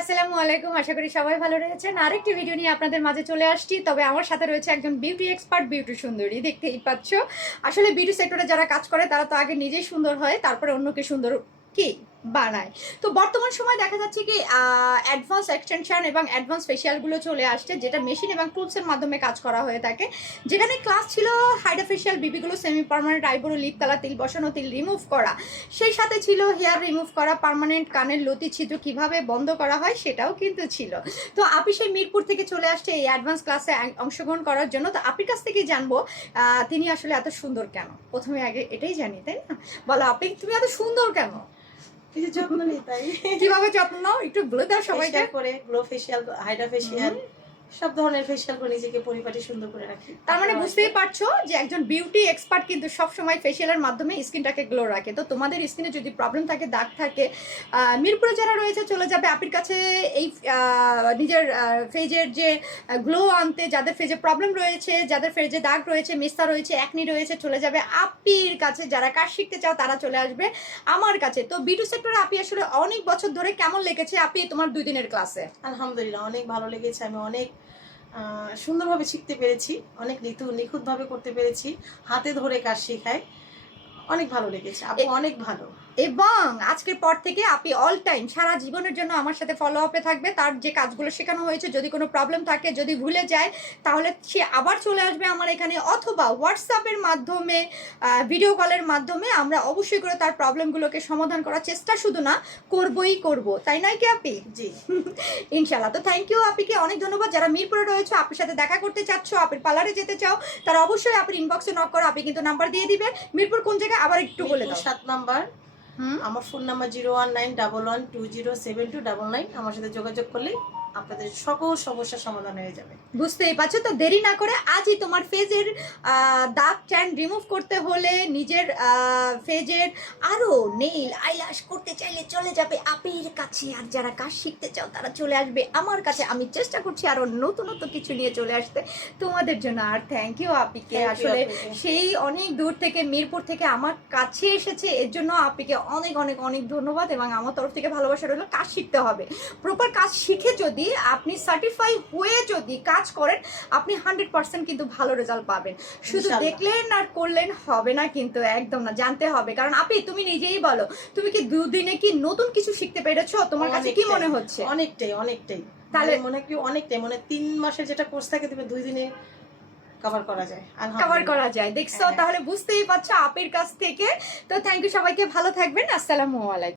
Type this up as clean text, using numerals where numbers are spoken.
আসসালামু আলাইকুম। আশা করি সবাই ভালো রয়েছেন। আরেকটি ভিডিও নিয়ে আপনাদের মাঝে চলে আসছি। তবে আমার সাথে রয়েছে একজন বিউটি এক্সপার্ট, বিউটি সুন্দরী। দেখতেই পাচ্ছ, আসলে বিউটি সেক্টরে যারা কাজ করে তারা তো আগে নিজেই সুন্দর হয়, তারপরে অন্যকে সুন্দর কি বানায়। তো বর্তমান সময় দেখা যাচ্ছে কি অ্যাডভান্স এক্সটেনশন এবং অ্যাডভান্স ফেশিয়ালগুলো চলে আসছে, যেটা মেশিন এবং টুলসের মাধ্যমে কাজ করা হয়ে থাকে। যেখানে ক্লাস ছিল হাইড্রা ফেশিয়াল, বিবিগুলো semi permanent, eyebrow, lip colour, তিল বসানো, তিল রিমুভ করা, সেই সাথে ছিল হেয়ার রিমুভ করা, পার্মানেন্ট কানের লতি ছিদ্র কিভাবে বন্ধ করা হয় সেটাও কিন্তু ছিল। তো আপি সেই মিরপুর থেকে চলে আসছে এই অ্যাডভান্স ক্লাসে অংশগ্রহণ করার জন্য। তো আপির কাছ থেকে জানবো তিনি আসলে এত সুন্দর কেন। প্রথমে আগে এটাই জানি, তাই না? বলো আপি, তুমি এত সুন্দর কেন? যত্ন নিই তাই। কিভাবে যত্ন নাও একটু বলে দাও সবাইকে। করে গ্লো ফেশিয়াল, হাইড্রা ফেশিয়াল, সব ধরনের ফেশিয়াল করে নিজেকে পরিপাটি সুন্দর করে রাখি। তার মানে বুঝতেই পারছো যে একজন বিউটি এক্সপার্ট কিন্তু সব সময় ফেশিয়ালের মাধ্যমে স্কিনটাকে গ্লো রাখে। তো তোমাদের স্কিনে যদি প্রবলেম থাকে, দাগ থাকে, মিরপুরে যারা রয়েছে চলে যাবে আপির কাছে। এই নিজের ফেজের যে গ্লো আনতে, যাদের ফেজে প্রবলেম রয়েছে, যাদের ফেজে দাগ রয়েছে, মেস্তা রয়েছে, একনি রয়েছে, চলে যাবে আপির কাছে। যারা কাজ শিখতে চাও তারা চলে আসবে আমার কাছে। তো বিউটি সেক্টরে আপি আসলে অনেক বছর ধরে কেমন লেগেছে আপি তোমার 2 দিনের ক্লাসে? আলহামদুলিল্লাহ অনেক ভালো লেগেছে। আমি অনেক সুন্দরভাবে শিখতে পেরেছি, অনেক নিখুঁতভাবে করতে পেরেছি, হাতে ধরে কাজ শেখায়। অনেক ভালো লেগেছে আপু, অনেক ভালো। এবং আজকের পর থেকে আপনি অল টাইম সারা জীবনের জন্য আমার সাথে ফলো আপে থাকবে। তার যে কাজগুলো শেখানো হয়েছে, যদি কোনো প্রবলেম থাকে, যদি ভুলে যায়, তাহলে সে আবার চলে আসবে আমার এখানে, অথবা হোয়াটসঅ্যাপের মাধ্যমে, ভিডিও কলের মাধ্যমে আমরা অবশ্যই করে তার প্রবলেমগুলোকে সমাধান করার চেষ্টা শুধু না করবই করব, তাই নয় কি আপি? জি ইনশাল্লাহ। তো থ্যাংক ইউ আপিকে, অনেক ধন্যবাদ। যারা মিরপুরে রয়েছে, আপনার সাথে দেখা করতে চাচ্ছ, আপনার পার্লারে যেতে চাও, তারা অবশ্যই আপনার ইনবক্সে নক করো। আপনি কিন্তু নাম্বার দিয়ে দিবে। মিরপুর কোন জায়গায় আবার একটু বলে দাও। 7 নাম্বার। আমার ফোন নাম্বার 01911207299। আমার সাথে যোগাযোগ করলে আপনাদের সকল সমস্যার সমাধান হয়ে যাবে। বুঝতেই পারছো। তো দেরি না করে আজই তোমার ফেজের দাগ ট্যান রিমুভ করতে হলে, নিজের ফেজের আরো নেইল আইল্যাশ করতে চাইলে চলে যাবে আপির কাছে। আর যারা কাজ শিখতে চাও তারা চলে আসবে আমার কাছে। আমি চেষ্টা করছি আরো নতুনত্ব কিছু নিয়ে চলে আসতে তোমাদের জন্য। আর থ্যাংক ইউ আপিকে, আসলে সেই অনেক দূর থেকে, মিরপুর থেকে আমার কাছে এসেছে, এর জন্য আপিকে অনেক অনেক অনেক ধন্যবাদ। এবং আমার তরফ থেকে ভালোবাসা রইল। কাজ শিখতে হবে, প্রপার কাজ শিখে যদি আপনি সার্টিফাই হয়ে যদি কাজ করেন, আপনি 100% কিন্তু ভালো রেজাল্ট পাবেন। শুধু দেখলেন আর করলেন হবে না, কিন্তু একদম না, জানতে হবে। কারণ আপনি তুমি নিজেই বলো, তুমি কি 2 দিনে কি নতুন কিছু শিখতে পেরেছো? তোমার কাছে কি মনে হচ্ছে? অনেকটাই। তাহলে মনে কি অনেকটাই, মানে 3 মাসের যেটা কোর্স থাকে তুমি 2 দিনে কভার করা যায়। দেখছো? তাহলে বুঝতেই পারছো আপির কাছ থেকে। তো থ্যাংক ইউ সবাইকে, ভালো থাকবেন। আসসালামু আলাইকুম।